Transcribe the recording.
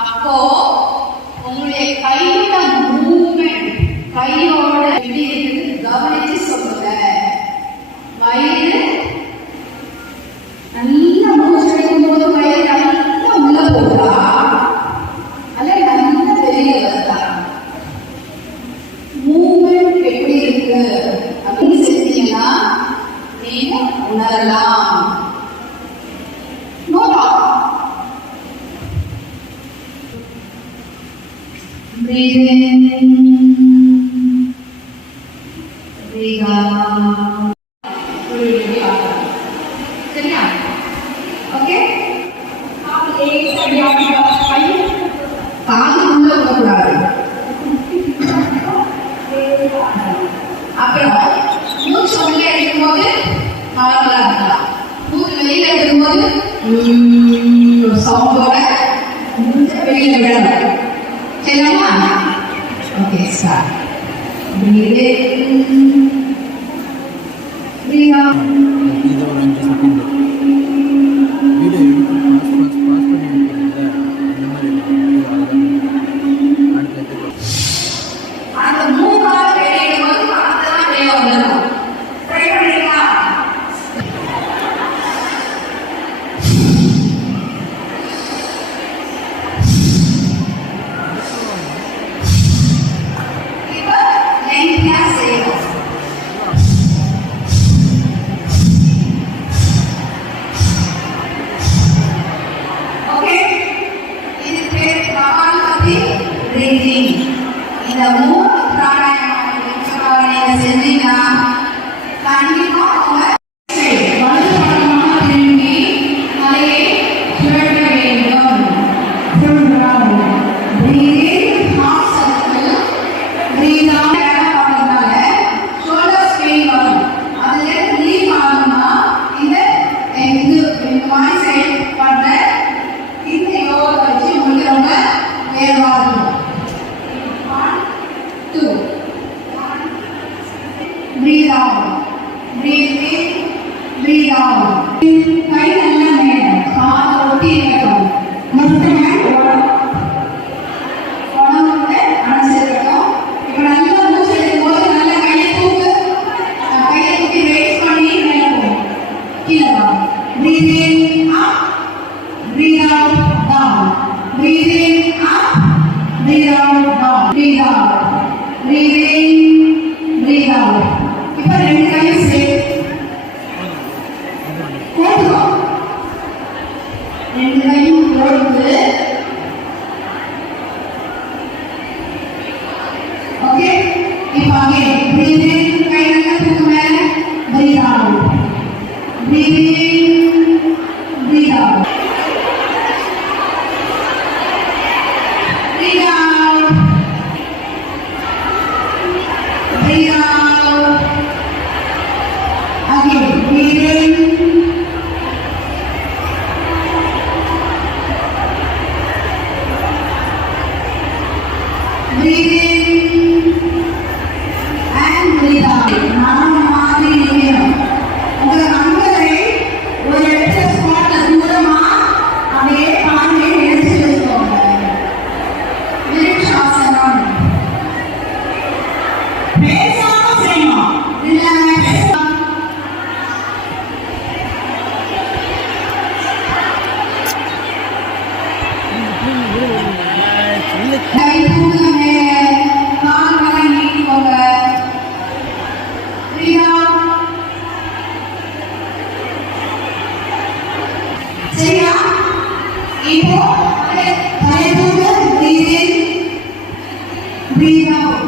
அப்போ உங்களுடைய கையோட மூவ்மெண்ட், கையோட எப்படி இருக்கு கவனிச்சு சொல்லுங்க. வயிறு நல்லா மூச்சு எடுக்கும் போது வயிறு நல்லா உள்ள போகுதா அல்ல நல்லா வெளியே வருதா? மூவ்மெண்ட் எப்படி இருக்கு அப்படின்னு செஞ்சீங்கன்னா நீங்க உணரலாம். Breathe in, breathe out. சரியா? ஓகே? காது உள்ள விடக்கூடாது. அப்புறம் மூச்சு உள்ள எடுக்கும்போது நார்மலா இருக்கலாம். மூச்சு வெளியில எடுக்கும்போது சவுண்டோட வெளியில விடணும். சரியாமா? Okay, start. Breathe in, breathe out. இது ஒரு 5 செகண்ட் வீடியோ எடுத்து பாஸ் பண்ணிருக்கீங்க. இந்த மாதிரி அந்த மூணாவது வெளியிடும்போது அதெல்லாம் வெளியே வந்துடும். ட்ரை பண்ணிக்கலாம். இந்த மூணு பிராணாயாமம் நீங்க செஞ்சீங்கன்னா கண்டிப்பா உங்க வலதுபக்கமாக திரும்பி தலையை சுழற்ற வேண்டும். Breathe out. Breathe in. Breathe out. கை நல்லா மேல காது ஒட்டி இருக்கட்டும். லெஃப்ட் ஹேண்ட் உடம்போட அணைச்சிருக்கட்டும். இப்போ நல்லா மூச்சு எடுக்கும்போது நல்லா கையை தூக்கி ரைஸ் பண்ணி மேலே போகும். கீழே வா. Breathe in up. Breathe out down. Breathe in up. Breathe out down. Breathe out. Breathe in. Breathe out. இப்போ ரெண்டு கையும் சேர்த்து போட்டுக்கோ. ரெண்டு கையும் போட்டு ஓகே. இப்போ அங்கே breathe in, கை நல்லா தூக்கு மேல. Breathe out. Breathe in, breathe out. Breathe out. Breathe out. Again, breathe in. Breathe in and breathe out. மனம் மாதிரி நிற்கணும். உங்க கண்களை ஒரு இடத்துல ஸ்பாட்ல தூரமா அப்படியே பார்வையை எடுத்து வச்சுக்கோங்க. விருட்சாசனம். பேசாம செய்யணும். ரிலாக்ஸ். கை தூக்குங்க மேலே. கால்களை நீட்டிக்கோங்க. Breathe out. சரியா? இப்போ தலை தூக்கு. Breathe in. Breathe out.